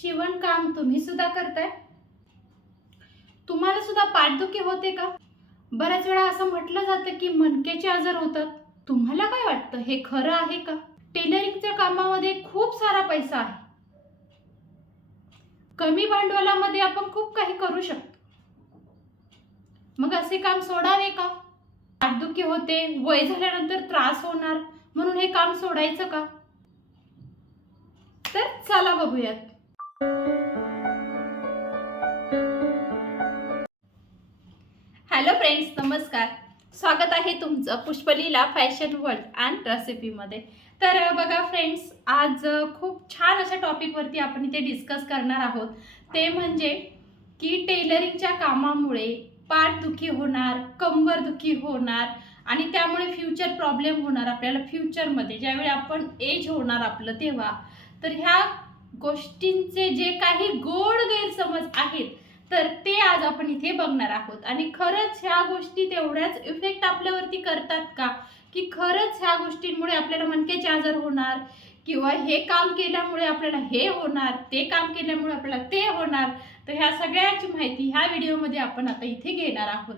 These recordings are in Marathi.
शिवणकाम तुम्ही सुद्धा करताय? तुम्हाला सुद्धा पाठदुखी होते का? बऱ्याच वेळा असं म्हटलं जातं की मनकेचे आजार होतात. तुम्हाला काय वाटतं? हे खरं आहे का? टेलरिंगच्या कामामध्ये खूप सारा पैसा आहे. कमी भांडवलामध्ये आपण खूप काही करू शकतो. मग असे काम सोडावे का? पाठदुखी होते वय झाल्यानंतर त्रास होणार म्हणून हे काम सोडायचं का? तर चला बघूयात. हॅलो फ्रेंड्स नमस्कार. स्वागत आहे तुमचं पुष्पलीला फॅशन वर्ल्ड अँड रेसिपीमध्ये तर बघा फ्रेंड्स आज खूप छान अशा टॉपिकवरती आपण इथे डिस्कस करणार आहोत. ते म्हणजे की टेलरिंगच्या कामामुळे पाठदुखी होणार कंबरदुखी होणार आणि त्यामुळे फ्युचर प्रॉब्लेम होणार आपल्याला फ्युचरमध्ये ज्यावेळी आपण एज होणार आपलं तेव्हा. तर ह्या गोष्टींचे जे काही गोड गैरसमज आहेत तर ते आज आपण इथे बघणार आहोत. आणि खरंच ह्या गोष्टी तेवढ्याच इफेक्ट आपल्यावरती करतात का? की खरंच ह्या गोष्टींमुळे आपल्याला मनकेचे आजार होणार किंवा हे काम केल्यामुळे आपल्याला हे होणार ते काम केल्यामुळे आपल्याला ते होणार तर ह्या सगळ्याची माहिती ह्या व्हिडिओमध्ये आपण आता इथे घेणार आहोत.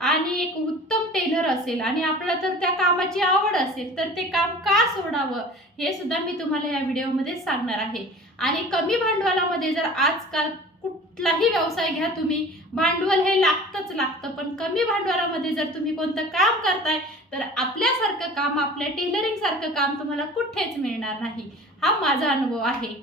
आणि एक उत्तम टेलर असेल आणि आपल्याला तर त्या कामाची आवड असेल तर ते काम का सोडावं हे सुद्धा मी तुम्हाला या व्हिडिओमध्ये सांगणार आहे. आणि कमी भांडवलामध्ये जर आजकाल कुठलाही व्यवसाय घ्या तुम्ही भांडवल हे लागतंच लागतं पण कमी भांडवलामध्ये जर तुम्ही कोणतं काम करताय तर आपल्यासारखं काम आपल्या टेलरिंगसारखं काम तुम्हाला कुठेच मिळणार नाही. हा माझा अनुभव आहे.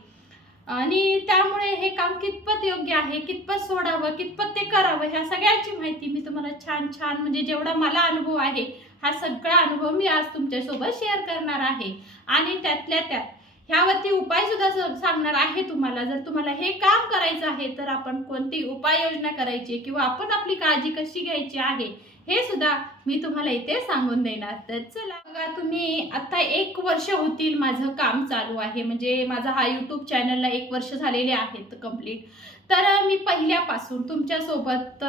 आणि त्यामुळे हे काम कितपत योग्य आहे कितपत सोडावं कितपत ते करावं ह्या सगळ्याची माहिती मी तुम्हाला छान छान म्हणजे जेवढा मला अनुभव आहे हा सगळा अनुभव मी आज तुमच्यासोबत शेअर करणार आहे. आणि त्यातल्या त्यात ह्यावरती उपाय सुद्धा सांगणार आहे तुम्हाला. जर तुम्हाला हे काम करायचं आहे तर आपण कोणती उपाययोजना करायची किंवा आपण आपली काळजी कशी घ्यायची आहे हे सुद्धा मी तुम्हाला इथे सांगून देणार. तर चला बघा तुम्ही आता एक वर्ष होतील माझं काम चालू आहे. म्हणजे माझा हा यूट्यूब चॅनलला एक वर्ष झालेले आहेत कंप्लीट तर मी पहिल्यापासून तुमच्यासोबत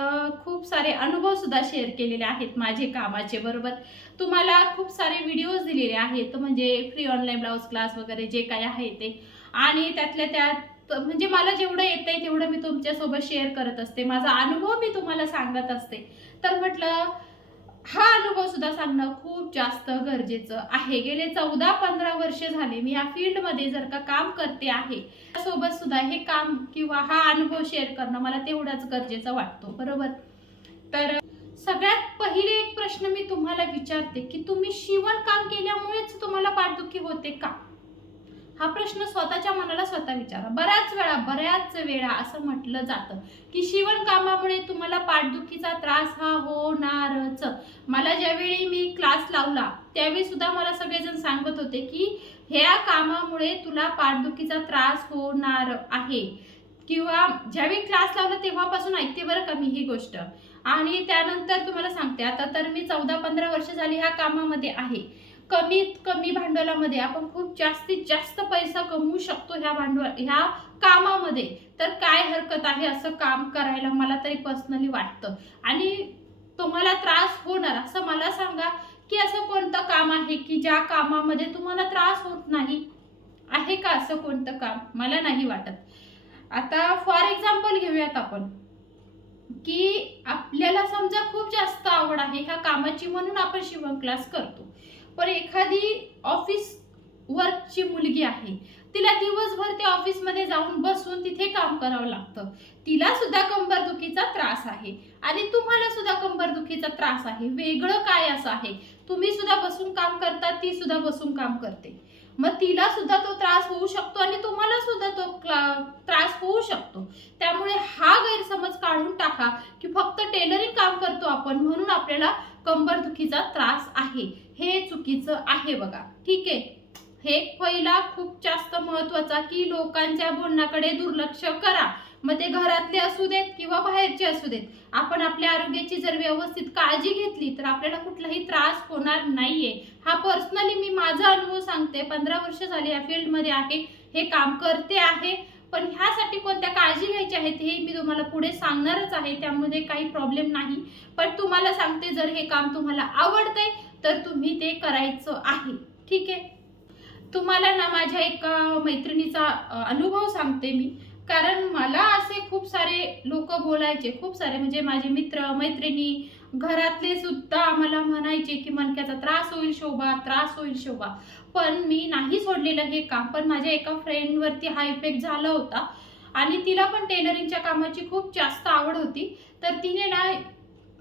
खूप सारे अनुभव सुद्धा शेअर केलेले आहेत माझे कामाचे बरोबर? तुम्हाला खूप सारे व्हिडिओज दिलेले आहेत म्हणजे फ्री ऑनलाईन ब्लाऊज क्लास वगैरे जे काय आहे ते. आणि त्यातल्या त्यात म्हणजे मला जेवढं येतं आहे तेवढं मी तुमच्यासोबत शेअर करत असते. माझा अनुभव मी तुम्हाला सांगत असते. तर म्हटलं हा अनुभव सुद्धा सांगणं खूप जास्त गरजेचं आहे. गेले चौदा पंधरा वर्ष झाले मी या फील्डमध्ये जर का काम करते आहे सोबत सुद्धा हे काम किंवा हा अनुभव शेअर करणं मला तेवढाच गरजेचं वाटतो. बरोबर? तर सगळ्यात पहिले एक प्रश्न मी तुम्हाला विचारते की तुम्ही शिवण काम केल्यामुळेच तुम्हाला पाठदुखी होते का? हा प्रश्न स्वतःच्या मनाला स्वतः विचारा. बऱ्याच वेळा बऱ्याच वेळा असं म्हटलं जातं की शिवणकामामुळे तुम्हाला पाठदुखीचा त्रास हा होणारच. मला ज्यावेळी मी क्लास लावला त्यावेळी सुद्धा मला सगळेजण सांगत होते की ह्या कामामुळे तुला पाठदुखीचा त्रास होणार आहे. किंवा ज्यावेळी क्लास लावला तेव्हापासून ऐकते बरं का मी ही गोष्ट. आणि त्यानंतर तुम्हाला सांगते आता तर मी चौदा पंधरा वर्ष झाली ह्या कामामध्ये आहे. कमीत कमी भांडवलामध्ये आपण खूप जास्तीत जास्त पैसा कमवू शकतो ह्या भांडवल ह्या कामामध्ये. तर काय हरकत आहे असं काम करायला मला तरी पर्सनली वाटतं. आणि तुम्हाला त्रास होणार असं मला सांगा की असं कोणतं काम आहे की ज्या कामामध्ये तुम्हाला त्रास होत नाही? आहे का असं कोणतं काम? मला नाही वाटत. आता फॉर एक्झाम्पल घेऊयात आपण. की आपल्याला समजा खूप जास्त आवड आहे ह्या कामाची म्हणून आपण शिवण क्लास करतो. पण एखादी ऑफिस वर्कची मुलगी आहे तिला दिवसभर त्या ऑफिसमध्ये जाऊन बसून तिथे काम करावं लागतं. तिला सुद्धा कंबरदुखीचा त्रास आहे आणि तुम्हाला सुद्धा कंबरदुखीचा त्रास आहे. वेगळं काय असं आहे? तुम्ही सुद्धा बसून काम करता ती सुद्धा बसून काम करते. मग तिला सुद्धा तो त्रास होऊ शकतो आणि तुम्हाला सुद्धा तो त्रास होऊ शकतो. त्यामुळे हा गैरसमज काढून टाका की फक्त टेलरिंग काम करतो आपण म्हणून आपल्याला कंबरदुखीचा त्रास आहे. हे चुकीचं आहे बघा. ठीक आहे? हे पहिला खूप जास्त महत्त्वाचा की लोकांच्या बोलण्याकडे दुर्लक्ष करा. मग ते घरातले असू देत किंवा बाहेरचे असू देत. आपण आपल्या आरोग्याची जर व्यवस्थित काळजी घेतली तर आपल्याला कुठलाही त्रास होणार नाहीये. हा पर्सनली मी माझा अनुभव सांगते. पंधरा वर्ष झाले या फील्डमध्ये आहे. हे काम करते आहे. पण ह्यासाठी कोणत्या काळजी घ्यायची आहेत हे मी तुम्हाला पुढे सांगणारच आहे. त्यामध्ये काही प्रॉब्लेम नाही. पण तुम्हाला सांगते जर हे काम तुम्हाला आवडतंय तर तुम्ही ते करायचं आहे. ठीक आहे? तुम्हाला ना माझ्या एका मैत्रिणीचा अनुभव सांगते मी. कारण मला असे खूप सारे लोक बोलायचे खूप सारे. म्हणजे माझे मित्र मैत्रिणी घरातले सुद्धा आम्हाला म्हणायचे की मणक्याचा त्रास होईल शोभा त्रास होईल शोभा. पण मी नाही सोडलेलं हे काम. पण माझ्या एका फ्रेंडवरती हा इफेक्ट झाला होता. आणि तिला पण टेलरिंगच्या कामाची खूप जास्त आवड होती. तर तिने ना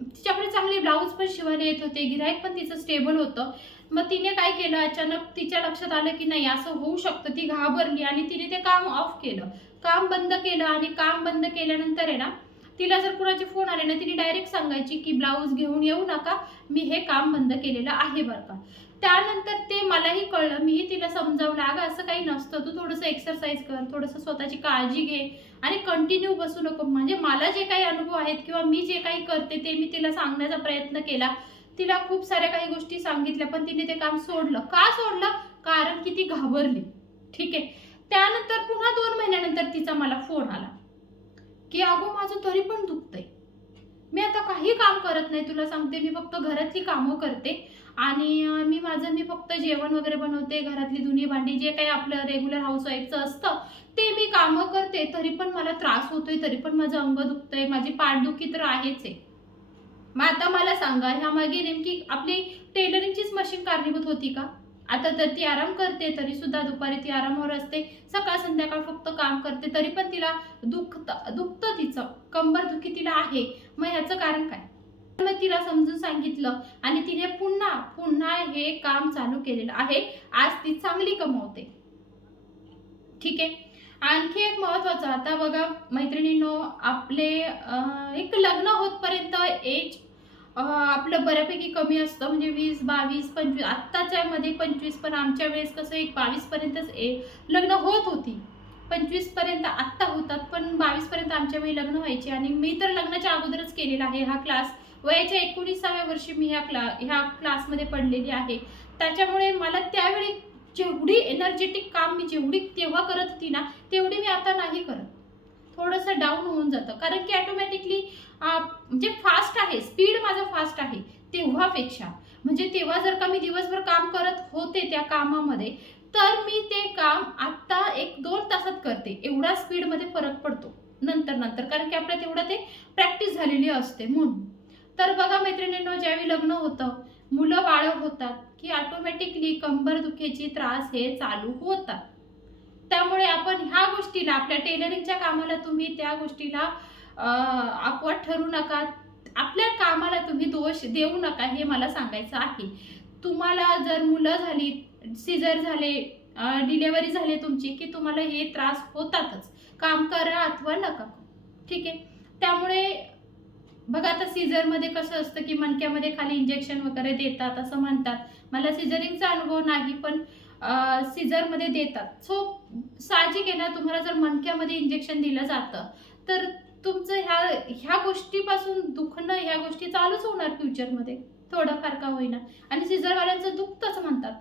तिच्याकडे चांगले ब्लाऊज पण शिवायला येत होते. गिराईक पण तिचं स्टेबल होतं. मग तिने काय केलं? अचानक तिच्या लक्षात आलं की नाही असं होऊ शकतं. ती घाबरली आणि तिने ते काम ऑफ केलं. काम बंद केलं आणि काम बंद केल्यानंतर आहे ना तिला जर कुणाचे फोन आले ना तिने डायरेक्ट सांगायची की ब्लाऊज घेऊन येऊ नका. मी हे काम बंद केलेलं आहे बरं का. त्यानंतर ते मलाही कळलं. मीही तिला समजावलं. अगं असं काही नसतं. तू थोडंसं एक्सरसाइज कर. थोडंसं स्वतःची काळजी घे. आणि कंटिन्यू बसू नको. म्हणजे मला जे काही अनुभव आहेत किंवा मी जे काही करते ते मी तिला सांगण्याचा प्रयत्न केला. तिला खूप साऱ्या काही गोष्टी सांगितल्या पण तिने ते काम सोडलं. का सोडलं? कारण की ती घाबरली. ठीक आहे? त्यानंतर पुन्हा दोन महिन्यानंतर तिचा मला फोन आला. की अगो माझं तरी पण दुखतंय. मी आता काही काम करत नाही तुला सांगते. मी फक्त घरातली कामं करते. आणि मी माझं मी फक्त जेवण वगैरे बनवते घरातली धुणी भांडी जे काही आपलं रेग्युलर हाऊसवाईफचं असतं ते मी कामं करते तरी पण मला त्रास होतोय तरी पण माझं अंग दुखतंय माझी पाठदुखी तर आहेच आहे. मग आता मला सांगा ह्यामागे नेमकी आपली टेलरिंगचीच मशीन कारणीभूत होती का? आता तर ती आराम करते तरी सुद्धा दुपारी ती आरामावर असते सकाळ संध्याकाळ फक्त काम करते तरी पण तिला दुखतं दुखतं तिचं कंबर दुखी तिला आहे. मग ह्याचं कारण काय? तिला समजून सांगितलं आणि तिने पुन्हा पुन्हा हे काम चालू केलेलं आहे. आज ती चांगली कमवते. ठीक आहे? आणखी एक महत्वाचं आता बघा मैत्रिणींनो आपले एक लग्न होतपर्यंत एज आपलं बऱ्यापैकी कमी असतं. म्हणजे वीस बावीस पंचवीस आत्ताच्या मध्ये पंचवीस पण आमच्या वेळेस कसं एक बावीस पर्यंतच ए लग्न होत होती. पंचवीसपर्यंत आत्ता होतात पण बावीस पर्यंत आमच्या वेळी लग्न व्हायचे. आणि मी तर लग्नाच्या अगोदरच केलेला आहे हा क्लास वयाच्या एकोणीसाव्या वर्षी मी ह्या क्ला ह्या क्लासमध्ये पडलेली आहे. त्याच्यामुळे मला त्यावेळी जेवढी एनर्जेटिक काम मी जेवढी तेव्हा करत होती ना तेवढी मी आता नाही करत. थोडंसं डाऊन होऊन जातं. कारण की ॲटोमॅटिकली म्हणजे फास्ट आहे स्पीड माझं फास्ट आहे तेव्हापेक्षा. म्हणजे तेव्हा जर का मी दिवसभर काम करत होते त्या कामामध्ये तर मी ते काम आत्ता एक दोन तासात करते. एवढा स्पीडमध्ये फरक पडतो. नंतर नंतर कारण की आपल्या तेवढं ते प्रॅक्टिस झालेली असते. म्हणून. तर बघा मैत्रिणींनो ज्यावेळी लग्न होतं मुलं बाळं होतात की ऑटोमॅटिकली कंबर दुखेची त्रास हे चालू होतात. त्यामुळे आपण ह्या गोष्टीला आपल्या टेलरिंगच्या कामाला तुम्ही त्या गोष्टीला अपवाद ठरू नका. आपल्या कामाला तुम्ही दोष देऊ नका हे मला सांगायचं आहे. तुम्हाला जर मुलं झाली सिजर झाले डिलेवरी झाली तुमची की तुम्हाला हे त्रास होतातच. काम करा अथवा नका ठीक आहे? त्यामुळे बघा आता सीझरमध्ये कसं असतं की मणक्यामध्ये खाली इंजेक्शन वगैरे देतात असं म्हणतात. मला सिझरिंगचा अनुभव नाही पण सीझरमध्ये देतात. सो साहजिक आहे ना तुम्हाला जर मणक्यामध्ये इंजेक्शन दिलं जातं तर तुमचं ह्या ह्या गोष्टीपासून दुखणं ह्या गोष्टी चालूच होणार फ्युचरमध्ये थोडंफार का होईना. आणि सिझरवाल्यांचं दुखतंच म्हणतात.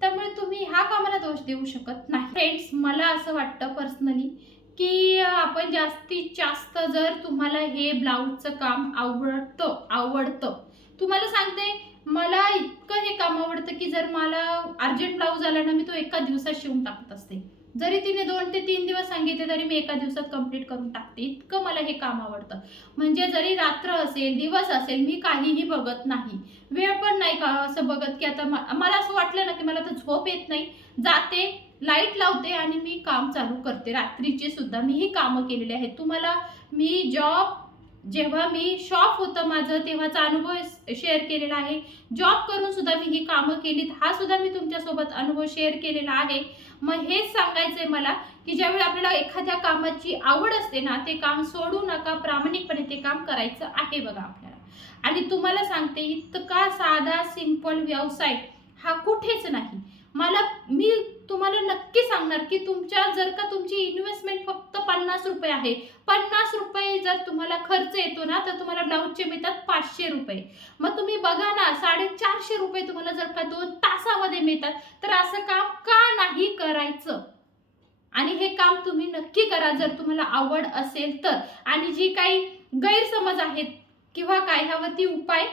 त्यामुळे तुम्ही ह्या कामाला दोष देऊ शकत नाही. फ्रेंड्स मला असं वाटतं पर्सनली की आपण जास्तीत जास्त जर तुम्हाला हे ब्लाऊजचं काम आवडतं आवडतं. तुम्हाला सांगते मला इतकं हे काम आवडतं की जर मला अर्जंट ब्लाऊज आला ना मी तो एका दिवसात शिवून टाकत असते. जरी तिने दोन ते तीन दिवस सांगितले तरी मी एका दिवसात कंप्लीट करून टाकते. इतकं मला हे काम आवडतं. म्हणजे जरी रात्र असेल दिवस असेल मी काहीही बघत नाही. वेळ पण नाही का असं बघत की आता म- मला असं वाटलं ना की मला तर झोप येत नाही. जाते लाइट लावते आणि मी काम चालू करते. रात्रीचे सुद्धा मी ही कामं केलेली आहेत. तुम्हाला मी जॉब जेव्हा मी शॉप होतं माझं तेव्हाचा अनुभव शेअर केलेला आहे. जॉब करून सुद्धा मी ही कामं केलीत. हा सुद्धा मी तुमच्यासोबत अनुभव शेअर केलेला आहे. मग हेच सांगायचंय मला की ज्यावेळी आपल्याला एखाद्या कामाची आवड असते ना ते काम सोडू नका. प्रामाणिकपणे ते काम करायचं आहे बघा आपल्याला. आणि तुम्हाला सांगते इतका साधा सिंपल व्यवसाय हा कुठेच नाही. मला मी तुम्हाला नक्की सांगणार की तुमच्या जर का तुमची इन्व्हेस्टमेंट फक्त पन्नास रुपये आहे पन्नास रुपये जर तुम्हाला खर्च येतो ना तर तुम्हाला ब्लाऊजचे मिळतात पाचशे रुपये. मग तुम्ही बघा ना साडेचारशे रुपये तुम्हाला जर का दोन तासामध्ये मिळतात तर असं काम का नाही करायचं? आणि हे काम तुम्ही नक्की करा जर तुम्हाला आवड असेल तर. आणि जी काही गैरसमज आहेत किंवा काय ह्यावरती उपाय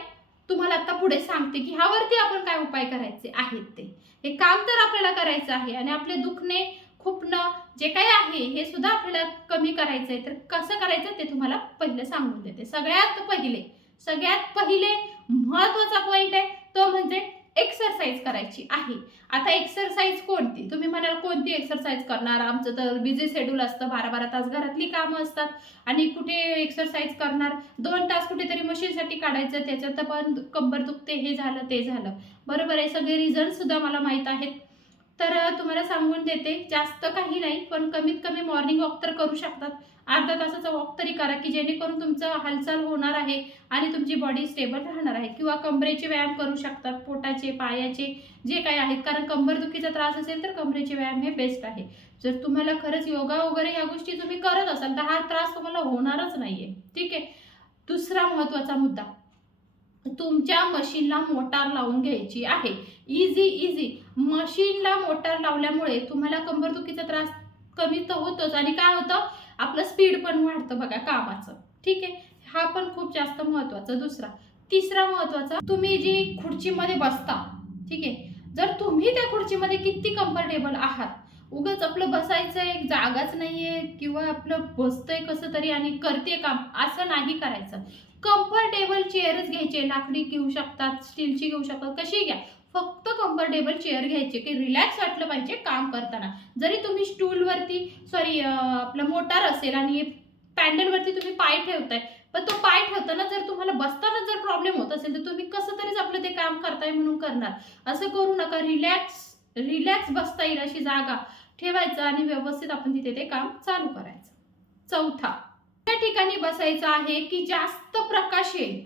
तुम्हाला आता पुढे सांगते की ह्यावरती आपण काय उपाय करायचे आहेत ते. हे काम तर आपल्याला करायचं आहे आणि आपले दुखणे खुपणं जे काही आहे हे सुद्धा आपल्याला कमी करायचं आहे तर कसं करायचं ते तुम्हाला पहिलं सांगून देते. सगळ्यात पहिले सगळ्यात पहिले महत्त्वाचा पॉईंट आहे तो म्हणजे एक्सरसाइज करायची आहे. आता एक्सरसाइज कोणती? तुम्ही म्हणाल कोणती एक्सरसाइज करणार? आमचं तर बिझी शेड्यूल असतं. बारा बारा तास घरातली कामं असतात. आणि कुठे एक्सरसाइज करणार? दोन तास कुठेतरी मशीनसाठी काढायचं त्याच्यात पण कंबर दुखते हे झालं ते झालं. बरोबर आहे सगळे रिझनसुद्धा मला माहीत आहेत. तर तुम्हाला सांगून देते जास्त काही नाही पण कमीत कमी मॉर्निंग वॉक तर करू शकतात. अर्धा तासाचा वॉक तरी करा की जेणेकरून तुमचं हालचाल होणार आहे आणि तुमची बॉडी स्टेबल राहणार आहे. किंवा कमरेचे व्यायाम करू शकतात पोटाचे पायाचे जे काही आहेत. कारण कंबरदुखीचा त्रास असेल तर कमरेचे व्यायाम हे बेस्ट आहे. जर तुम्हाला खरंच योगा वगैरे ह्या गोष्टी तुम्ही करत असाल तर हा त्रास तुम्हाला होणारच नाहीये. ठीक आहे? दुसरा महत्त्वाचा मुद्दा. तुमच्या मशीनला मोटार लावून घ्यायची आहे. इझी इझी मशीनला मोटार लावल्यामुळे तुम्हाला कंबरदुखीचा त्रास कमी तर होतोच. आणि काय होतं? आपलं स्पीड पण वाढतं बघा कामाचं. ठीक आहे? हा पण खूप जास्त महत्त्वाचा. दुसरा तिसरा महत्त्वाचा तुम्ही जी खुर्चीमध्ये बसता ठीक आहे? जर तुम्ही त्या खुर्चीमध्ये किती कम्फर्टेबल आहात उगाच आपलं बसायचं एक जागाच नाहीये किंवा आपलं बसतंय कसं तरी आणि करते काम असं नाही करायचं. कम्फर्टेबल चेअरच घ्यायचे लाकडी घेऊ शकतात स्टीलची घेऊ शकतात कशी घ्या. फक्त कम्फर्टेबल चेअर घ्यायचे की रिलॅक्स वाटलं पाहिजे काम करताना. जरी तुम्ही स्टूलवरती सॉरी आपलं मोटार असेल आणि पॅन्डलवरती तुम्ही पाय ठेवताय पण तो पाय ठेवताना जर तुम्हाला बसताना जर प्रॉब्लेम होत असेल तर तुम्ही कसं तरीच आपलं ते काम करताय म्हणून करणार. असं करू नका. रिलॅक्स रिलॅक्स बसता येईल अशी जागा ठेवायचं आणि व्यवस्थित आपण तिथे ते काम चालू करायचं. चौथा त्या ठिकाणी बसायचं आहे की जास्त प्रकाश येईल.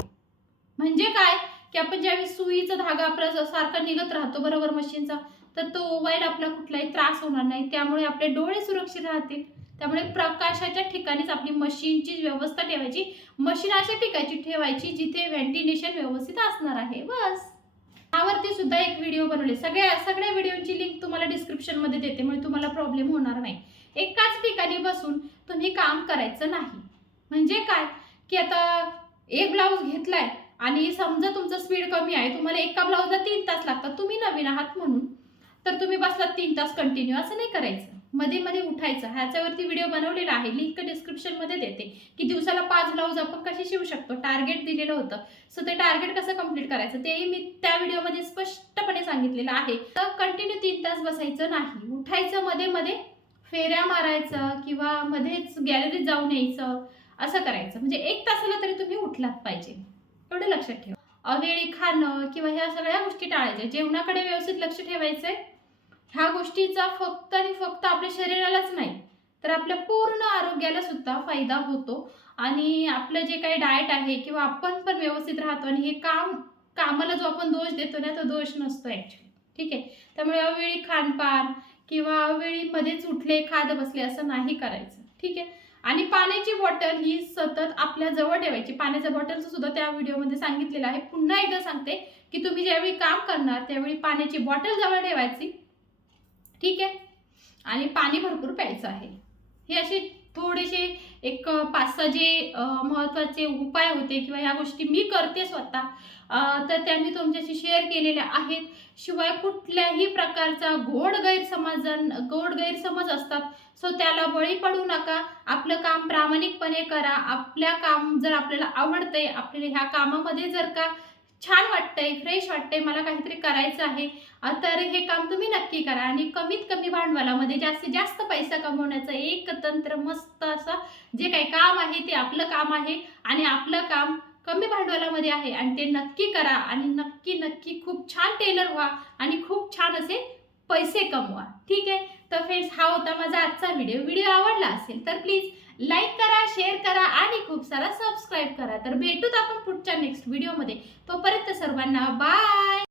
म्हणजे काय? की आपण ज्यावेळी सुईचा धागा आपला सारखा निघत राहतो बरोबर मशीनचा तर तो ओवायला आपला कुठलाही त्रास होणार नाही. त्यामुळे आपले डोळे सुरक्षित राहतील. त्यामुळे प्रकाशाच्या ठिकाणीच आपली मशीनची व्यवस्था ठेवायची. मशीन अशा ठिकाणी ठेवायची जिथे व्हेंटिलेशन व्यवस्थित असणार आहे. बस. त्यावरती सुद्धा एक व्हिडिओ बनवले. सगळ्या सगळ्या व्हिडिओची लिंक तुम्हाला डिस्क्रिप्शनमध्ये देते म्हणजे तुम्हाला प्रॉब्लेम होणार नाही. एकाच ठिकाणी बसून तुम्ही काम करायचं नाही. म्हणजे काय? की आता एक ब्लाऊज घेतलाय आणि समजा तुमचं स्पीड कमी आहे तुम्हाला एका ब्लाऊजला तीन तास लागतात तुम्ही नवीन आहात म्हणून तर तुम्ही बसलात तीन तास कंटिन्यू असं नाही करायचं. मध्ये मध्ये उठायचं. ह्याच्यावरती व्हिडिओ बनवलेला आहे. लिंक डिस्क्रिप्शनमध्ये देते. की दिवसाला पाच ब्लाऊज आपण कसे शिवू शकतो? टार्गेट दिलेलं होतं. सो ते टार्गेट कसं कंप्लीट करायचं? तेही मी त्या व्हिडिओमध्ये स्पष्टपणे सांगितलेलं आहे. तर कंटिन्यू तीन तास बसायचं नाही. उठायचं मध्ये मध्ये फेऱ्या मारायचं किंवा मध्येच गॅलरीत जाऊन यायचं असं करायचं. म्हणजे एक तासाला तरी तुम्ही उठलात पाहिजे. एवढं लक्षात ठेवा. अवेळी खाणं किंवा ह्या सगळ्या गोष्टी टाळायच्या. जेवणाकडे व्यवस्थित लक्ष ठेवायचंय. ह्या गोष्टीचा फक्त आणि फक्त आपल्या शरीरालाच नाही तर आपल्या पूर्ण आरोग्याला सुद्धा फायदा होतो. आणि आपलं जे काही डाएट आहे किंवा आपण पण व्यवस्थित राहतो आणि हे काम कामाला जो आपण दोष देतो ना तो दोष नसतो ॲक्च्युली ठीक आहे? त्यामुळे अवेळी खानपान किंवा अवेळी मध्येच उठले खाद बसले असं नाही करायचं. ठीक आहे? आणि पाण्याची बॉटल ही सतत आपल्या जवळ ठेवायची. पाण्याच्या बॉटलचं सुद्धा त्या व्हिडिओमध्ये सांगितलेलं आहे. पुन्हा एकदा सांगते की तुम्ही ज्यावेळी काम करणार त्यावेळी पाण्याची बॉटल जवळ ठेवायची. ठीक आहे? आणि पाणी भरपूर प्यायचं आहे. हे असे थोडेसे एक पाच सहा जे महत्त्वाचे उपाय होते किंवा ह्या गोष्टी मी करते स्वतः तर त्या मी तुमच्याशी शेअर केलेल्या आहेत. शिवाय कुठल्याही प्रकारचा गोड गैरसमजन गोड गैरसमज असतात सो त्याला बळी पडू नका. आपलं काम प्रामाणिकपणे करा. आपल्या काम जर आपल्याला आवडतंय आपल्याला ह्या कामामध्ये जर का छान वाटतंय फ्रेश वाटतंय मला काहीतरी करायचं आहे तर हे काम तुम्ही नक्की करा. आणि कमीत कमी भांडवलामध्ये जास्तीत जास्त पैसा कमवण्याचं एक तंत्र मस्त असं जे काही काम आहे ते आपलं काम आहे आणि आपलं काम कमी भांडवलामध्ये आहे आणि ते नक्की करा आणि नक्की नक्की खूप छान टेलर व्हा आणि खूप छान असे पैसे कमवा. ठीक आहे? तर फ्रेंड्स हा होता माझा आजचा व्हिडिओ व्हिडिओ आवडला असेल तर प्लीज लाईक करा शेअर करा आणि खूप सारा सबस्क्राईब करा. तर भेटूत आपण पुढच्या नेक्स्ट व्हिडिओमध्ये तोपर्यंत सर्वांना बाय